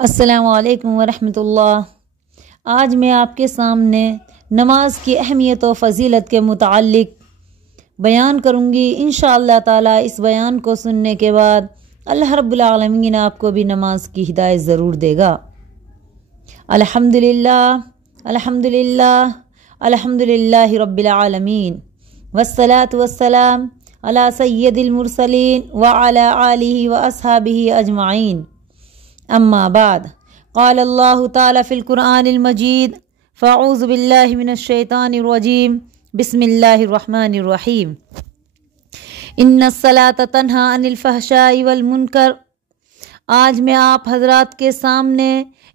السلام علیکم ورحمۃ اللہ۔ آج میں آپ کے سامنے نماز کی اہمیت و فضیلت کے متعلق بیان کروں گی۔ انشاءاللہ تعالی اس بیان کو سننے کے بعد اللہ رب العالمین آپ کو بھی نماز کی ہدایت ضرور دے گا۔ الحمدللہ الحمدللہ الحمدللہ رب العالمین والصلاة والسلام علی سید المرسلین وعلی آلہ واصحابہ اجمعین۔ اما بعد، قال اللہ تعالی فی القرآن المجید فاعوذ باللہ من الشیطان الرجیم بسم اللہ الرحمن الرحیم۔ ان الصلاۃ تنہی عن الفحشاء والمنکر۔ آج میں آپ حضرات کے سامنے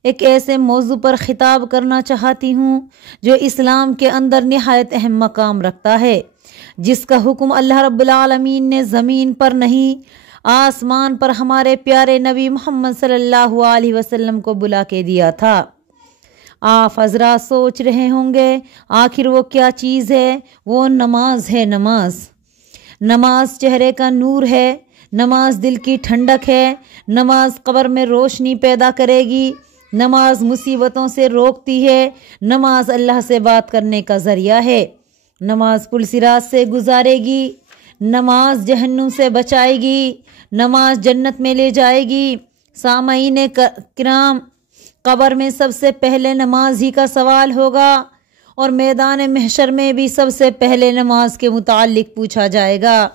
ایک ایسے موضوع پر خطاب کرنا چاہتی ہوں جو اسلام کے اندر نہایت اہم مقام رکھتا ہے، جس کا حکم اللہ رب العالمین نے زمین پر نہیں آسمان پر ہمارے پیارے نبی محمد صلی اللہ علیہ وسلم کو بلا کے دیا تھا۔ آپ حضرات سوچ رہے ہوں گے آخر وہ کیا چیز ہے؟ وہ نماز ہے۔ نماز چہرے کا نور ہے، نماز دل کی ٹھنڈک ہے، نماز قبر میں روشنی پیدا کرے گی، نماز مصیبتوں سے روکتی ہے، نماز اللہ سے بات کرنے کا ذریعہ ہے، نماز پل صراط سے گزارے گی، نماز جہنم سے بچائے گی، نماز جنت میں لے جائے گی۔ سامعین کرام، قبر میں سب سے پہلے نماز ہی کا سوال ہوگا اور میدان محشر میں بھی سب سے پہلے نماز کے متعلق پوچھا جائے گا۔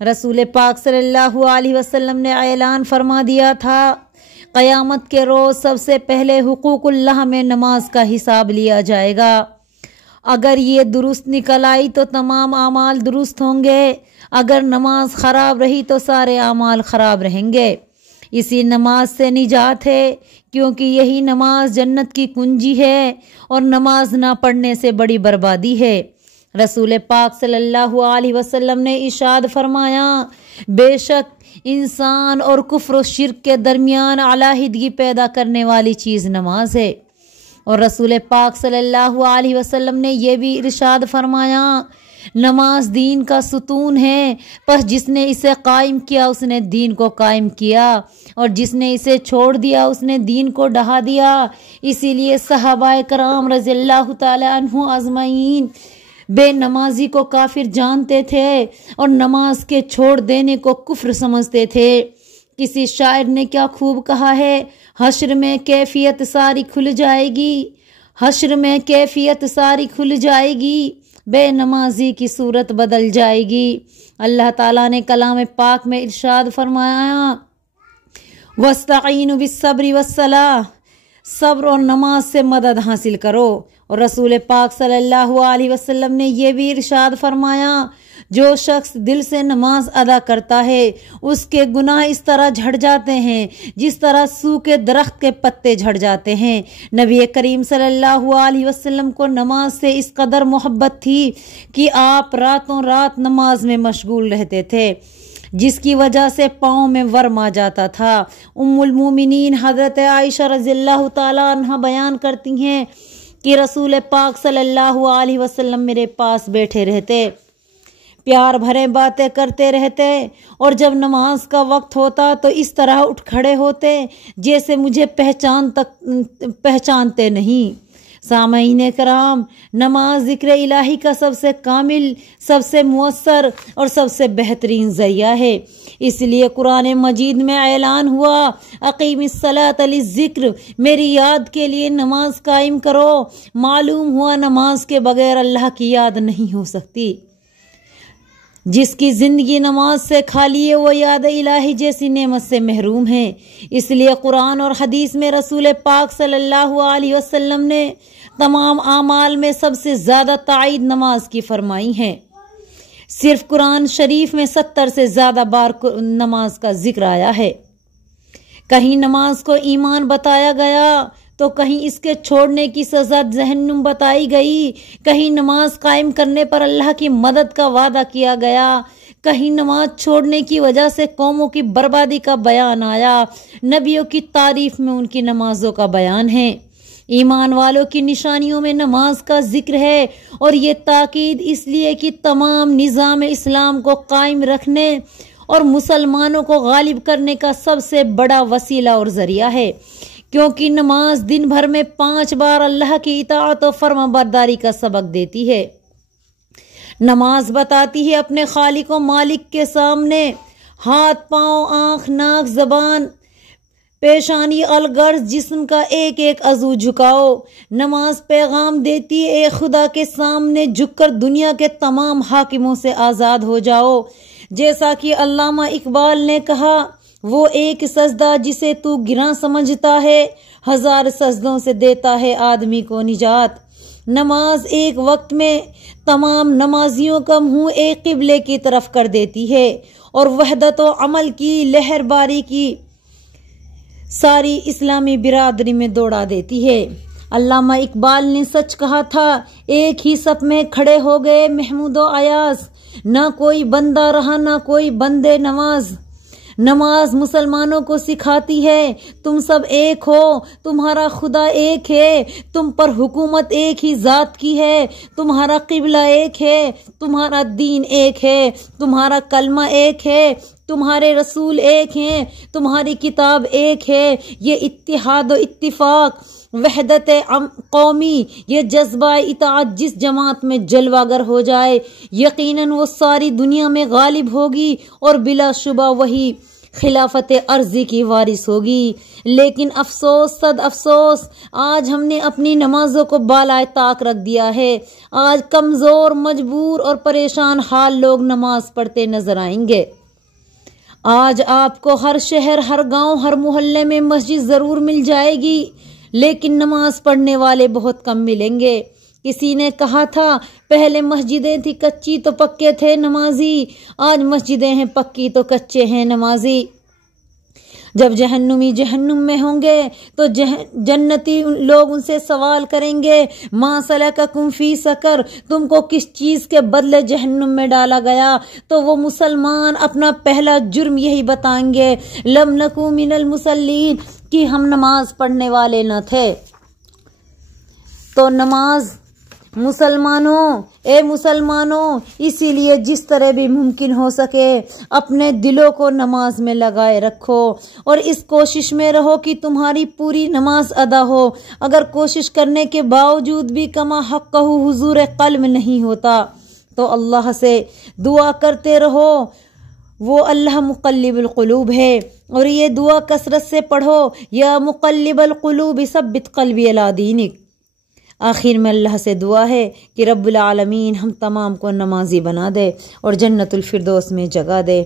رسول پاک صلی اللہ علیہ وسلم نے اعلان فرما دیا تھا، قیامت کے روز سب سے پہلے حقوق اللہ میں نماز کا حساب لیا جائے گا۔ اگر یہ درست نکل آئی تو تمام اعمال درست ہوں گے، اگر نماز خراب رہی تو سارے اعمال خراب رہیں گے۔ اسی نماز سے نجات ہے، کیونکہ یہی نماز جنت کی کنجی ہے اور نماز نہ پڑھنے سے بڑی بربادی ہے۔ رسول پاک صلی اللہ علیہ وسلم نے ارشاد فرمایا، بے شک انسان اور کفر و شرک کے درمیان علیحدگی پیدا کرنے والی چیز نماز ہے۔ اور رسول پاک صلی اللہ علیہ وسلم نے یہ بھی ارشاد فرمایا، نماز دین کا ستون ہے، پس جس نے اسے قائم کیا اس نے دین کو قائم کیا، اور جس نے اسے چھوڑ دیا اس نے دین کو ڈھا دیا۔ اسی لیے صحابہ کرام رضی اللہ تعالی عنہ اجمعین بے نمازی کو کافر جانتے تھے اور نماز کے چھوڑ دینے کو کفر سمجھتے تھے۔ کسی شاعر نے کیا خوب کہا ہے، حشر میں کیفیت ساری کھل جائے گی، حشر میں کیفیت ساری کھل جائے گی، بے نمازی کی صورت بدل جائے گی۔ اللہ تعالیٰ نے کلام پاک میں ارشاد فرمایا، وَاسْتَعِينُوا بِالصَّبْرِ وَالصَّلَاةِ، صبر اور نماز سے مدد حاصل کرو۔ اور رسول پاک صلی اللہ علیہ وسلم نے یہ بھی ارشاد فرمایا، جو شخص دل سے نماز ادا کرتا ہے اس کے گناہ اس طرح جھڑ جاتے ہیں جس طرح سوکھے درخت کے پتے جھڑ جاتے ہیں۔ نبی کریم صلی اللہ علیہ وسلم کو نماز سے اس قدر محبت تھی کہ آپ راتوں رات نماز میں مشغول رہتے تھے، جس کی وجہ سے پاؤں میں ورم آ جاتا تھا۔ ام المومنین حضرت عائشہ رضی اللہ تعالی عنہ بیان کرتی ہیں کہ رسول پاک صلی اللہ علیہ وسلم میرے پاس بیٹھے رہتے، پیار بھرے باتیں کرتے رہتے، اور جب نماز کا وقت ہوتا تو اس طرح اٹھ کھڑے ہوتے جیسے مجھے پہچانتے نہیں۔ سامعین کرام، نماز ذکر الہی کا سب سے کامل، سب سے مؤثر اور سب سے بہترین ذریعہ ہے۔ اس لیے قرآن مجید میں اعلان ہوا، اقیم الصلاۃ للذکر، میری یاد کے لیے نماز قائم کرو۔ معلوم ہوا نماز کے بغیر اللہ کی یاد نہیں ہو سکتی۔ جس کی زندگی نماز سے خالی ہے وہ یاد الہی جیسی نعمت سے محروم ہے۔ اس لیے قرآن اور حدیث میں رسول پاک صلی اللہ علیہ وسلم نے تمام اعمال میں سب سے زیادہ تائید نماز کی فرمائی ہے۔ صرف قرآن شریف میں 70 سے زیادہ بار نماز کا ذکر آیا ہے۔ کہیں نماز کو ایمان بتایا گیا تو کہیں اس کے چھوڑنے کی سزا جہنم بتائی گئی، کہیں نماز قائم کرنے پر اللہ کی مدد کا وعدہ کیا گیا، کہیں نماز چھوڑنے کی وجہ سے قوموں کی بربادی کا بیان آیا۔ نبیوں کی تعریف میں ان کی نمازوں کا بیان ہے۔ ایمان والوں کی نشانیوں میں نماز کا ذکر ہے، اور یہ تاکید اس لیے کہ تمام نظام اسلام کو قائم رکھنے اور مسلمانوں کو غالب کرنے کا سب سے بڑا وسیلہ اور ذریعہ ہے، کیونکہ نماز دن بھر میں 5 بار اللہ کی اطاعت و فرما برداری کا سبق دیتی ہے۔ نماز بتاتی ہے اپنے خالق و مالک کے سامنے ہاتھ، پاؤں، آنکھ، ناک، زبان، پیشانی، الغرض جسم کا ایک ایک عضو جھکاؤ۔ نماز پیغام دیتی ہے اے خدا کے سامنے جھک کر دنیا کے تمام حاکموں سے آزاد ہو جاؤ۔ جیسا کہ علامہ اقبال نے کہا، وہ ایک سجدہ جسے تو گراں سمجھتا ہے، 1000 سجدوں سے دیتا ہے آدمی کو نجات۔ نماز ایک وقت میں تمام نمازیوں کا منہ ایک قبلے کی طرف کر دیتی ہے اور وحدت و عمل کی لہر باری کی ساری اسلامی برادری میں دوڑا دیتی ہے۔ علامہ اقبال نے سچ کہا تھا، ایک ہی صف میں کھڑے ہو گئے محمود و ایاز، نہ کوئی بندہ رہا نہ کوئی بندے نماز۔ نماز مسلمانوں کو سکھاتی ہے تم سب ایک ہو، تمہارا خدا ایک ہے، تم پر حکومت ایک ہی ذات کی ہے، تمہارا قبلہ ایک ہے، تمہارا دین ایک ہے، تمہارا کلمہ ایک ہے، تمہارے رسول ایک ہیں، تمہاری کتاب ایک ہے۔ یہ اتحاد و اتفاق، وحدت قومی، یہ جذبہ اطاعت جس جماعت میں جلوہ گر ہو جائے یقیناً وہ ساری دنیا میں غالب ہوگی اور بلا شبہ وہی خلافت عرضی کی وارث ہوگی۔ لیکن افسوس صد افسوس، آج ہم نے اپنی نمازوں کو بالائے طاق رکھ دیا ہے۔ آج کمزور، مجبور اور پریشان حال لوگ نماز پڑھتے نظر آئیں گے۔ آج آپ کو ہر شہر، ہر گاؤں، ہر محلے میں مسجد ضرور مل جائے گی، لیکن نماز پڑھنے والے بہت کم ملیں گے۔ کسی نے کہا تھا، پہلے مسجدیں تھی کچی تو پکے تھے نمازی، آج مسجدیں ہیں پکی تو کچے ہیں نمازی۔ جب جہنمی جہنم میں ہوں گے تو جنتی لوگ ان سے سوال کریں گے، ما سلککم فی سقر، تم کو کس چیز کے بدلے جہنم میں ڈالا گیا؟ تو وہ مسلمان اپنا پہلا جرم یہی بتائیں گے، لم نکو من المصلین، کہ ہم نماز پڑھنے والے نہ تھے۔ تو نماز اے مسلمانوں، اسی لیے جس طرح بھی ممکن ہو سکے اپنے دلوں کو نماز میں لگائے رکھو اور اس کوشش میں رہو کہ تمہاری پوری نماز ادا ہو۔ اگر کوشش کرنے کے باوجود بھی کما حقہ حضور قلب نہیں ہوتا تو اللہ سے دعا کرتے رہو، وہ اللہ مقلب القلوب ہے، اور یہ دعا کثرت سے پڑھو، یا مقلب القلوب ثبت قلبی علی دینک۔ آخر میں اللہ سے دعا ہے کہ رب العالمین ہم تمام کو نمازی بنا دے اور جنت الفردوس میں جگہ دے۔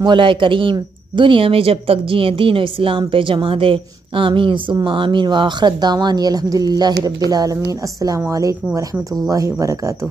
مولا کریم دنیا میں جب تک جئیں دین و اسلام پہ جما دے، آمین ثم آمین۔ وآخر دعوانی الحمدللہ رب العالمین۔ السلام علیکم ورحمۃ اللہ وبرکاتہ۔